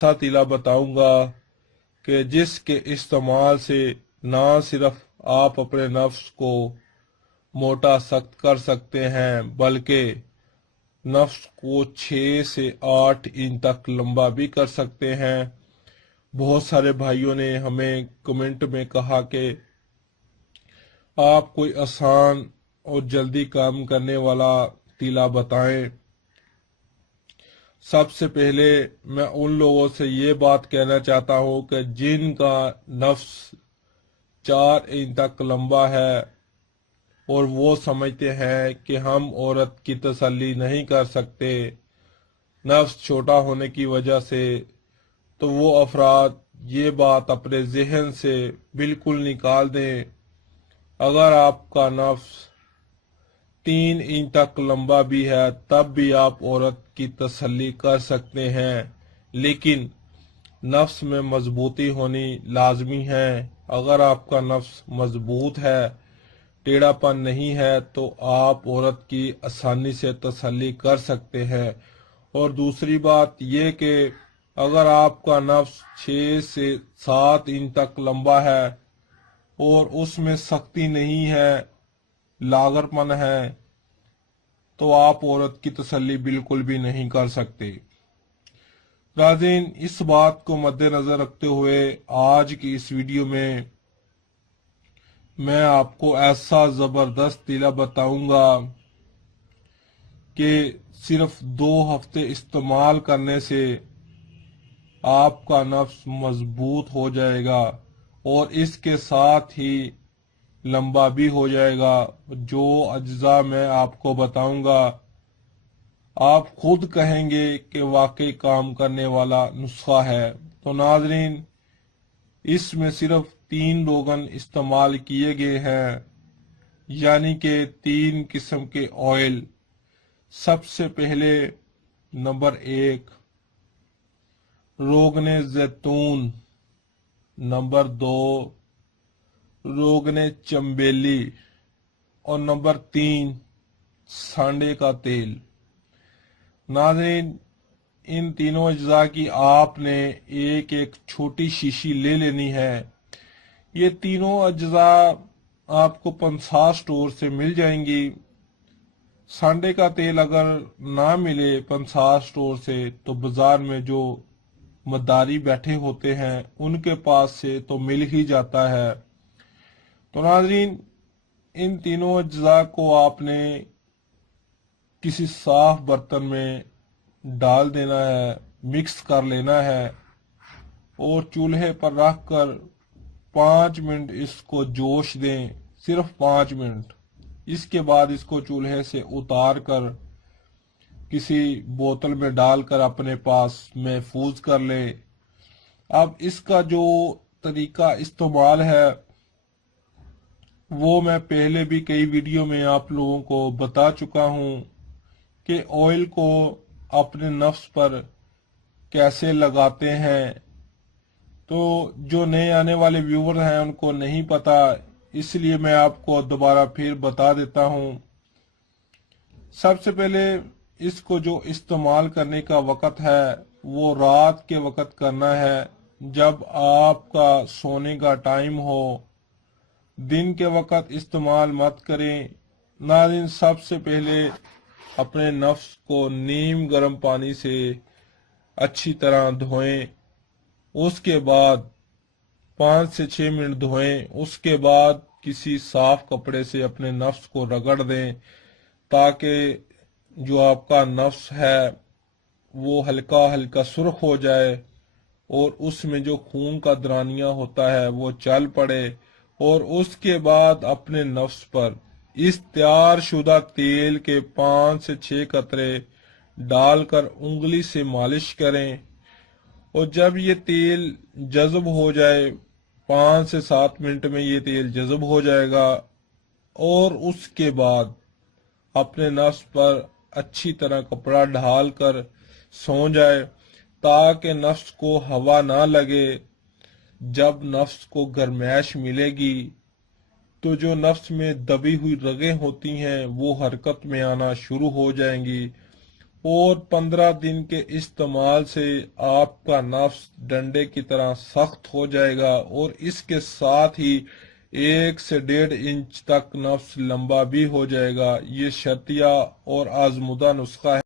ऐसा तीला बताऊंगा कि जिसके इस्तेमाल से ना सिर्फ आप अपने नफ्स को मोटा सख्त कर सकते हैं बल्कि नफ्स को 6 से 8 इंच तक लंबा भी कर सकते हैं। बहुत सारे भाइयों ने हमें कमेंट में कहा कि आप कोई आसान और जल्दी काम करने वाला तीला बताएं। सबसे पहले मैं उन लोगों से ये बात कहना चाहता हूँ कि जिनका नफ्स 4 इंच तक लंबा है और वो समझते हैं कि हम औरत की तसल्ली नहीं कर सकते नफ्स छोटा होने की वजह से, तो वो अफराद ये बात अपने जहन से बिल्कुल निकाल दें। अगर आपका नफ्स 3 इंच तक लंबा भी है तब भी आप औरत की तसल्ली कर सकते हैं, लेकिन नफ्स में मजबूती होनी लाजमी है। अगर आपका नफ्स मजबूत है, टेढ़ापन नहीं है, तो आप औरत की आसानी से तसल्ली कर सकते हैं। और दूसरी बात यह कि अगर आपका नफ्स 6 से 7 इंच तक लंबा है और उसमें सख्ती नहीं है, लागरपन है, तो आप औरत की तसल्ली बिल्कुल भी नहीं कर सकते। नाज़रीन, इस बात को मद्देनजर रखते हुए आज की इस वीडियो में मैं आपको ऐसा जबरदस्त तीला बताऊंगा कि सिर्फ 2 हफ्ते इस्तेमाल करने से आपका नफ्स मजबूत हो जाएगा और इसके साथ ही लंबा भी हो जाएगा। जो अज्जा मैं आपको बताऊंगा आप खुद कहेंगे कि वाकई काम करने वाला नुस्खा है। तो नाजरीन, इसमें सिर्फ 3 रोगन इस्तेमाल किए गए हैं, यानी कि 3 किस्म के ऑयल। सबसे पहले नंबर 1 रोगने जैतून, नंबर 2 रोगने चंबेली और नंबर 3 सांडे का तेल। नाज़रीन, इन तीनों अज्जा की आपने एक एक छोटी शीशी ले लेनी है। ये तीनों अज्जा आपको पंसार स्टोर से मिल जाएंगी। सांडे का तेल अगर ना मिले पंसार स्टोर से तो बाजार में जो मदारी बैठे होते हैं उनके पास से तो मिल ही जाता है। तो नाज़रीन, इन तीनों अज्जा को आपने किसी साफ बर्तन में डाल देना है, मिक्स कर लेना है और चूल्हे पर रखकर 5 मिनट इसको जोश दें, सिर्फ 5 मिनट। इसके बाद इसको चूल्हे से उतार कर किसी बोतल में डालकर अपने पास महफूज कर ले। अब इसका जो तरीका इस्तेमाल है वो मैं पहले भी कई वीडियो में आप लोगों को बता चुका हूं कि ऑयल को अपने नफ्स पर कैसे लगाते हैं। तो जो नए आने वाले व्यूवर हैं उनको नहीं पता, इसलिए मैं आपको दोबारा फिर बता देता हूं। सबसे पहले इसको जो इस्तेमाल करने का वक़्त है वो रात के वक़्त करना है, जब आपका सोने का टाइम हो। दिन के वक़्त इस्तेमाल मत करें। नाज़रीन, सबसे पहले अपने नफ्स को नीम गर्म पानी से अच्छी तरह धोएं। उसके बाद 5 से 6 मिनट धोएं। उसके बाद किसी साफ कपड़े से अपने नफ्स को रगड़ दें ताकि जो आपका नफ्स है वो हल्का हल्का सुर्ख हो जाए और उसमें जो खून का दरानिया होता है वो चल पड़े। और उसके बाद अपने नफ्स पर इस तैयार शुदा तेल के 5 से 6 कतरे डालकर उंगली से मालिश करें। और जब ये तेल जज़ब हो जाए, 5 से 7 मिनट में ये तेल जज़ब हो जाएगा, और उसके बाद अपने नफ्स पर अच्छी तरह कपड़ा ढालकर सो जाए ताकि नफ्स को हवा ना लगे। जब नफ्स को गर्मैश मिलेगी तो जो नफ्स में दबी हुई रगें होती हैं वो हरकत में आना शुरू हो जाएंगी اور 15 دن کے استعمال سے آپ کا نفس ڈنڈے کی طرح سخت ہو جائے گا، اور اس کے ساتھ ہی 1 سے 1.5 انچ تک نفس لمبا بھی ہو جائے گا۔ یہ شرطیہ اور آزمودہ نسخہ ہے۔